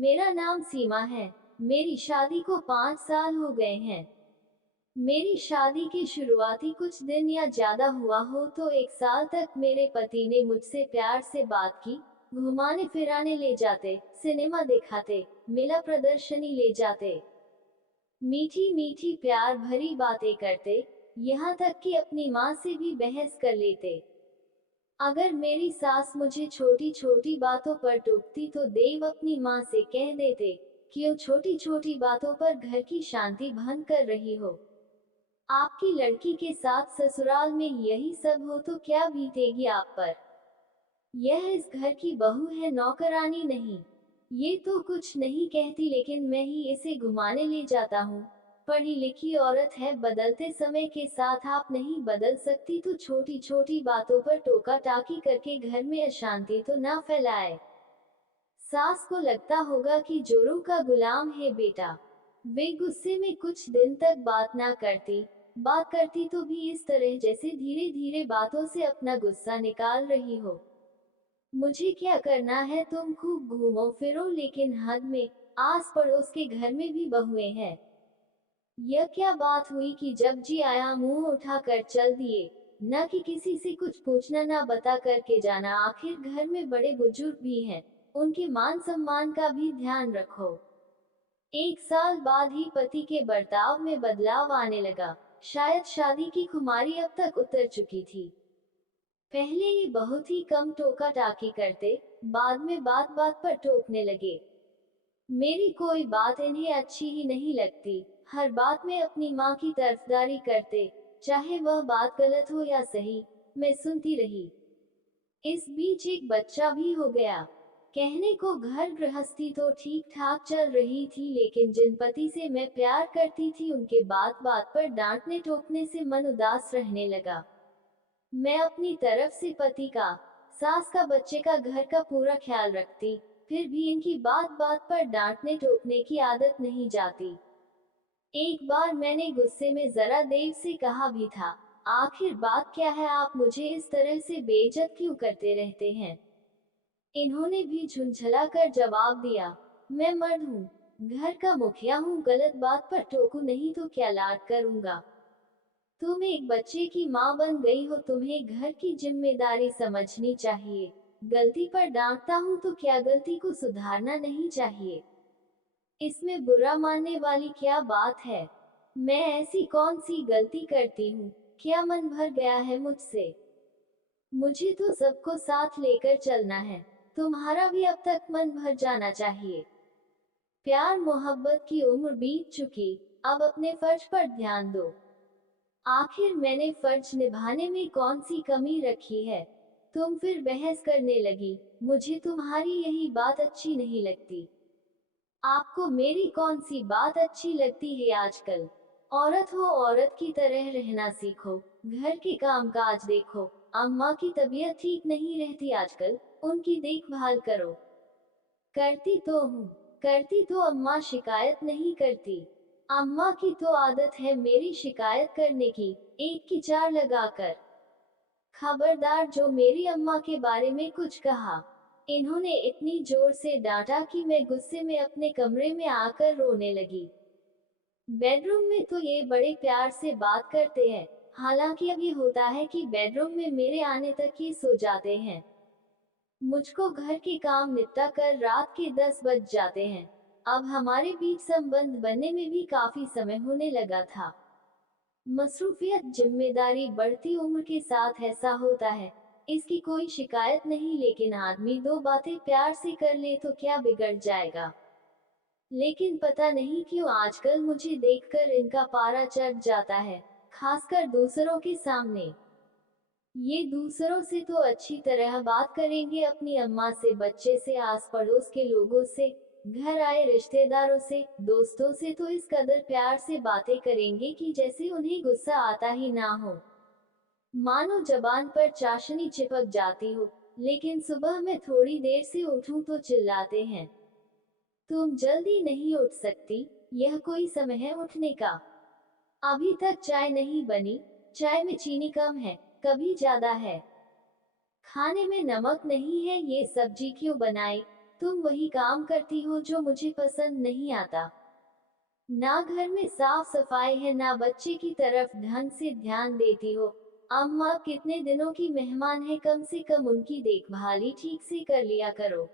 मेरा नाम सीमा है। मेरी शादी को 5 साल हो गए हैं। मेरी शादी के शुरुआती कुछ दिन या ज्यादा हुआ हो तो 1 साल तक मेरे पति ने मुझसे प्यार से बात की। घुमाने फिराने ले जाते, सिनेमा दिखाते, मेला प्रदर्शनी ले जाते, मीठी मीठी प्यार भरी बातें करते, यहाँ तक कि अपनी माँ से भी बहस कर लेते। अगर मेरी सास मुझे छोटी छोटी बातों पर टोकती तो देव अपनी माँ से कह देते, क्यों छोटी छोटी बातों पर घर की शांति भंग कर रही हो। आपकी लड़की के साथ ससुराल में यही सब हो तो क्या बीतेगी आप पर। यह इस घर की बहू है, नौकरानी नहीं। ये तो कुछ नहीं कहती लेकिन मैं ही इसे घुमाने ले जाता हूँ। पढ़ी लिखी औरत है, बदलते समय के साथ आप नहीं बदल सकती तो छोटी छोटी बातों पर टोका टाकी करके घर में अशांति तो ना फैलाए। सास को लगता होगा कि जोरों का गुलाम है बेटा। वे गुस्से में कुछ दिन तक बात ना करती। बात करती तो भी इस तरह जैसे धीरे धीरे बातों से अपना गुस्सा निकाल रही हो। मुझे क्या करना है, तुम खूब घूमो फिरो लेकिन हद में। आस पड़ोस के घर में भी बहुएं हैं। यह क्या बात हुई कि जब जी आया मुंह उठाकर चल दिए। न कि किसी से कुछ पूछना ना बता करके जाना। आखिर घर में बड़े बुजुर्ग भी हैं, उनके मान सम्मान का भी ध्यान रखो। 1 साल बाद ही पति के बर्ताव में बदलाव आने लगा। शायद शादी की खुमारी अब तक उतर चुकी थी। पहले ये बहुत ही कम टोका टाकी करते, बाद में बात बात पर टोकने लगे। मेरी कोई बात इन्हें अच्छी ही नहीं लगती। हर बात में अपनी माँ की तरफदारी करते, चाहे वह बात गलत हो या सही। मैं सुनती रही। इस बीच एक बच्चा भी हो गया। कहने को घर गृहस्थी तो ठीक ठाक चल रही थी लेकिन जिन पति से मैं प्यार करती थी उनके बात बात पर डांटने टोकने से मन उदास रहने लगा। मैं अपनी तरफ से पति का, सास का, बच्चे का, घर का पूरा ख्याल रखती, फिर भी इनकी बात बात पर डांटने टोकने की आदत नहीं जाती। एक बार मैंने गुस्से में जरा देव से कहा भी था, आखिर बात क्या है, आप मुझे इस तरह से बेइज्जत क्यों करते रहते हैं। इन्होंने भी झुंझला कर जवाब दिया, मैं मर्द हूँ, घर का मुखिया हूँ, गलत बात पर टोकू नहीं तो क्या लाड करूँगा। तुम एक बच्चे की माँ बन गई हो, तुम्हें घर की जिम्मेदारी समझनी चाहिए। गलती पर डांटता हूँ तो क्या गलती को सुधारना नहीं चाहिए। इसमें बुरा मानने वाली क्या बात है। मैं ऐसी कौन सी गलती करती हूँ, क्या मन भर गया है मुझसे। मुझे तो सबको साथ लेकर चलना है। तुम्हारा भी अब तक मन भर जाना चाहिए। प्यार मोहब्बत की उम्र बीत चुकी, अब अपने फर्ज पर ध्यान दो। आखिर मैंने फर्ज निभाने में कौन सी कमी रखी है। तुम फिर बहस करने लगी, मुझे तुम्हारी यही बात अच्छी नहीं लगती। आपको मेरी कौन सी बात अच्छी लगती है आजकल। औरत हो, औरत की तरह रहना सीखो, घर के काम काज देखो। अम्मा की तबीयत ठीक नहीं रहती आजकल, उनकी देखभाल करो। करती तो हूँ, करती तो अम्मा शिकायत नहीं करती। अम्मा की तो आदत है मेरी शिकायत करने की, एक की चार लगाकर। खबरदार जो मेरी अम्मा के बारे में कुछ कहा। इन्होंने इतनी जोर से डांटा कि मैं गुस्से में अपने कमरे में आकर रोने लगी। बेडरूम में तो ये बड़े प्यार से बात करते हैं, हालांकि अब ये होता है कि बेडरूम में मेरे आने तक ये सो जाते हैं। मुझको घर के काम निपटा कर रात के 10 बज जाते हैं। अब हमारे बीच संबंध बनने में भी काफी समय होने लगा था। मसरूफियत, जिम्मेदारी बढ़ती उम्र के साथ ऐसा होता है। इसकी कोई शिकायत नहीं, लेकिन आदमी दो बातें प्यार से कर ले तो क्या बिगड़ जाएगा। लेकिन पता नहीं क्यों आजकल मुझे देखकर इनका पारा चढ़ जाता है, खासकर दूसरों के सामने। ये दूसरों से तो अच्छी तरह बात करेंगे, अपनी अम्मा से, बच्चे से, आस पड़ोस के लोगों से, घर आए रिश्तेदारों से, दोस्तों से तो इस कदर प्यार से बातें करेंगे कि जैसे उन्हें गुस्सा आता ही ना हो। मानो जबान पर चाशनी चिपक जाती हो। लेकिन सुबह मैं थोड़ी देर से उठूं तो चिल्लाते हैं, तुम जल्दी नहीं उठ सकती, यह कोई समय है उठने का। अभी तक चाय नहीं बनी, चाय में चीनी कम है, कभी ज्यादा है। खाने में नमक नहीं है, ये सब्जी क्यों बनाई। तुम वही काम करती हो जो मुझे पसंद नहीं आता। ना घर में साफ सफाई है, ना बच्चे की तरफ ढंग से ध्यान देती हो। अम्मा कितने दिनों की मेहमान है, कम से कम उनकी देखभाल ही ठीक से कर लिया करो।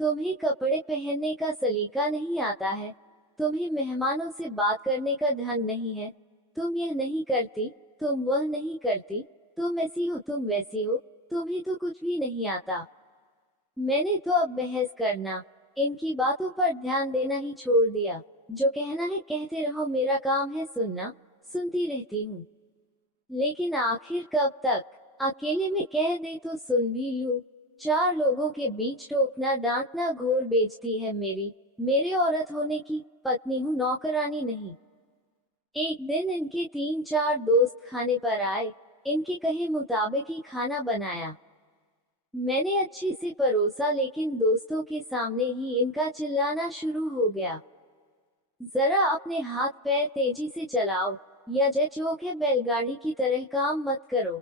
तुम्हें कपड़े पहनने का सलीका नहीं आता है, तुम्हें मेहमानों से बात करने का ढंग नहीं है, तुम यह नहीं करती, तुम वह नहीं करती, तुम ऐसी हो तुम वैसी हो, तुम्हें तो कुछ भी नहीं आता। मैंने तो अब बहस करना, इनकी बातों पर ध्यान देना ही छोड़ दिया। जो कहना है कहते रहो, मेरा काम है सुनना, सुनती रहती हूँ। लेकिन आखिर कब तक? अकेले में कह दे तो सुन भी लूं। चार लोगों के बीच टोकना डांटना घोर बेइज्जती है मेरी। मेरे औरत होने की पत्नी हूँ, नौकरानी नहीं। एक दिन इनके 3-4 दोस्त खाने पर आए। इनके कहे मुताबिक ही खाना बनाया। मैंने अच्छे से परोसा, लेकिन दोस्तों के सामने ही इनका चिल्लाना शुरू हो गया। जरा अपने हाथ पैर तेजी से चलाओ, या चौक है बैलगाड़ी की तरह काम मत करो।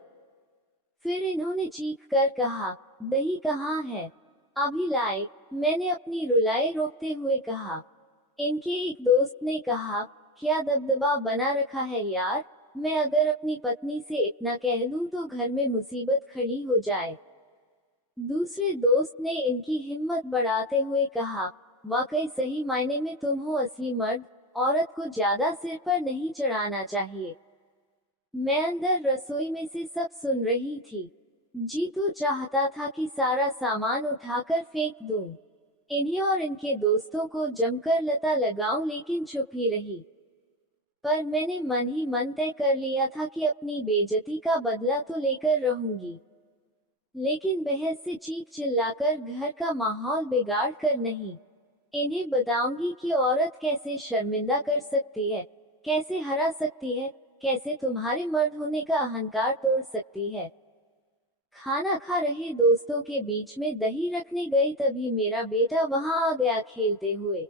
फिर इन्होंने चीख कर कहा, दही कहाँ है? अभी लाए। मैंने अपनी रुलाई रोकते हुए कहा। इनके एक दोस्त ने कहा, क्या दबदबा बना रखा है यार, मैं अगर अपनी पत्नी से इतना कह दूं तो घर में मुसीबत खड़ी हो जाए। दूसरे दोस्त ने इनकी हिम्मत बढ़ाते हुए कहा, वाकई सही मायने में तुम हो असली मर्द, औरत को ज्यादा सिर पर नहीं चढ़ाना चाहिए। मैं अंदर रसोई में से सब सुन रही थी। जी तो चाहता था कि सारा सामान उठाकर फेंक दूं, इन्हें और इनके दोस्तों को जमकर लता लगाऊं, लेकिन चुप ही रही। पर मैंने मन ही मन तय कर लिया था कि अपनी बेइज्जती का बदला तो लेकर रहूंगी, लेकिन बहस से चीख चिल्लाकर घर का माहौल बिगाड़ कर नहीं। इन्हें बताऊंगी कि औरत कैसे शर्मिंदा कर सकती है, कैसे हरा सकती है, कैसे तुम्हारे मर्द होने का अहंकार तोड़ सकती है। खाना खा रहे दोस्तों के बीच में दही रखने गई, तभी मेरा बेटा वहां आ गया खेलते हुए।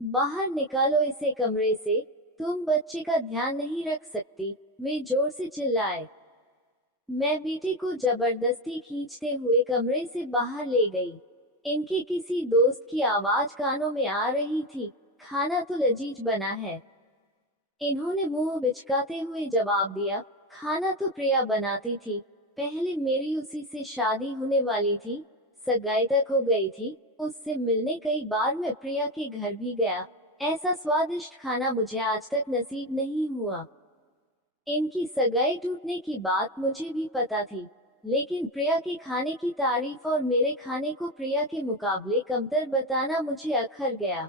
बाहर निकालो इसे कमरे से, तुम बच्चे का ध्यान नहीं रख सकती, वे जोर से चिल्लाए। मैं बेटे को जबरदस्ती खींचते हुए कमरे से बाहर ले गई। इनके किसी दोस्त की आवाज कानों में आ रही थी, खाना तो लजीज बना है। इन्होंने मुंह बिचकाते हुए जवाब दिया, खाना तो प्रिया बनाती थी, पहले मेरी उसी से शादी होने वाली थी, सगाई तक हो गई थी, उससे मिलने कई बार मैं प्रिया के घर भी गया, ऐसा स्वादिष्ट खाना मुझे आज तक नसीब नहीं हुआ। इनकी सगाई टूटने की बात मुझे भी पता थी, लेकिन प्रिया के खाने की तारीफ और मेरे खाने को प्रिया के मुकाबले कमतर बताना मुझे अखर गया।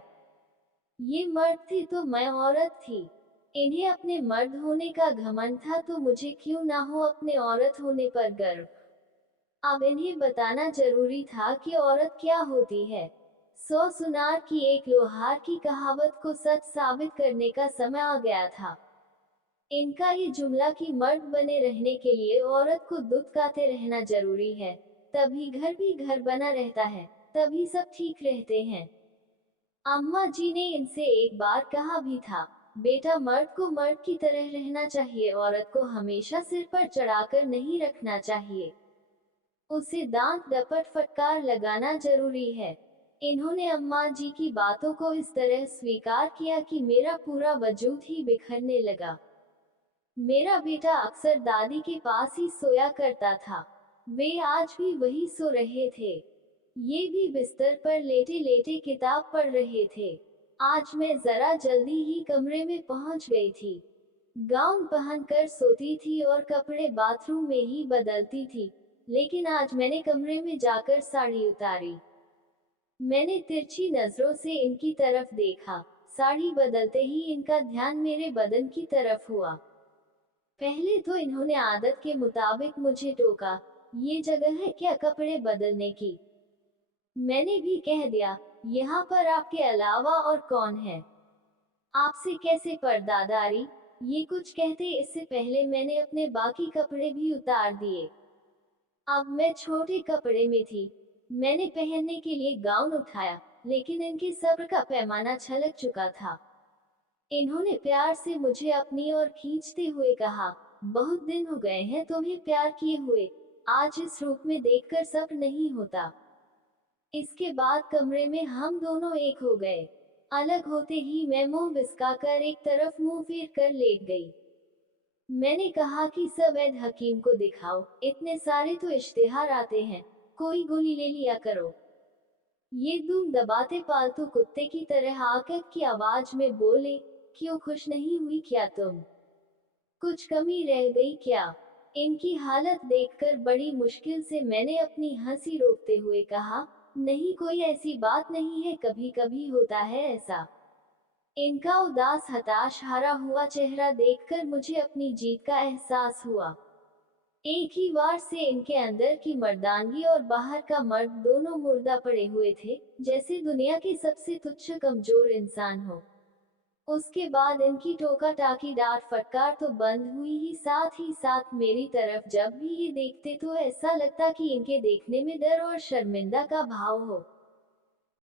ये मर्द थे तो मैं औरत थी। इन्हें अपने मर्द होने का घमंड था, तो मुझे क्यों ना हो अपने औरत होने पर गर्व। अब इन्हें बताना जरूरी था कि औरत क्या होती है। 100 सुनार की एक लोहार की कहावत को सच साबित करने का समय आ गया था। इनका ये जुमला कि मर्द बने रहने के लिए औरत को दुत्कारते रहना जरूरी है, तभी घर भी घर बना रहता है, तभी सब ठीक रहते हैं। अम्मा जी ने इनसे एक बार कहा भी था, बेटा मर्द को मर्द की तरह रहना चाहिए, औरत को हमेशा सिर पर चढ़ाकर नहीं रखना चाहिए, उसे दांत डपट फटकार लगाना जरूरी है। इन्होंने अम्मा जी की बातों को इस तरह स्वीकार किया कि मेरा पूरा वजूद ही बिखरने लगा। मेरा बेटा अक्सर दादी के पास ही सोया करता था। वे आज भी वही सो रहे थे। ये भी बिस्तर पर लेटे लेटे किताब पढ़ रहे थे। आज मैं जरा जल्दी ही कमरे में पहुंच गई थी। गाउन पहनकर सोती थी और कपड़े बाथरूम में ही बदलती थी, लेकिन आज मैंने कमरे में जाकर साड़ी उतारी। मैंने तिरछी नजरों से इनकी तरफ देखा। साड़ी बदलते ही इनका ध्यान मेरे बदन की तरफ हुआ। पहले तो इन्होंने आदत के मुताबिक मुझे टोका, ये जगह है क्या कपड़े बदलने की? मैंने भी कह दिया, यहाँ पर आपके अलावा और कौन है? आपसे कैसे पर्दादारी? ये कुछ कहते इससे पहले मैंने अपने बाकी कपड़े भी उतार दिए। अब मैं छोटे कपड़े में थी। मैंने पहनने के लिए गाउन उठाया, लेकिन इनके सब्र का पैमाना छलक चुका था। इन्होंने प्यार से मुझे अपनी ओर खींचते हुए कहा, बहुत दिन हो गए हैं तुम्हें प्यार किए हुए, आज इस रूप में देखकर सब्र नहीं होता। इसके बाद कमरे में हम दोनों एक हो गए। अलग होते ही मैं मुंह बिस्काकर एक तरफ मुंह फेर कर लेट गई। मैंने कहा कि सवैद हकीम को दिखाओ, इतने सारे तो इश्तिहार आते हैं, कोई गोली ले लिया करो। ये दुम दबाते पालतू कुत्ते की तरह आकर की आवाज में बोले, क्यों खुश नहीं हुई क्या तुम? कुछ कमी रह गई क्या? इनकी हालत देखकर बड़ी मुश्किल से मैंने अपनी हंसी रोकते हुए कहा, नहीं कोई ऐसी बात नहीं है, कभी कभी होता है ऐसा। इनका उदास हताश हारा हुआ चेहरा देखकर मुझे अपनी जीत का एहसास हुआ। एक ही वार से इनके अंदर की मर्दानगी और बाहर का मर्द दोनों मुर्दा पड़े हुए थे, जैसे दुनिया के सबसे तुच्छ कमजोर इंसान हो। उसके बाद इनकी टोका टाकी डांट फटकार तो बंद हुई ही साथ मेरी तरफ जब भी ये देखते तो ऐसा लगता कि इनके देखने में डर और शर्मिंदा का भाव हो।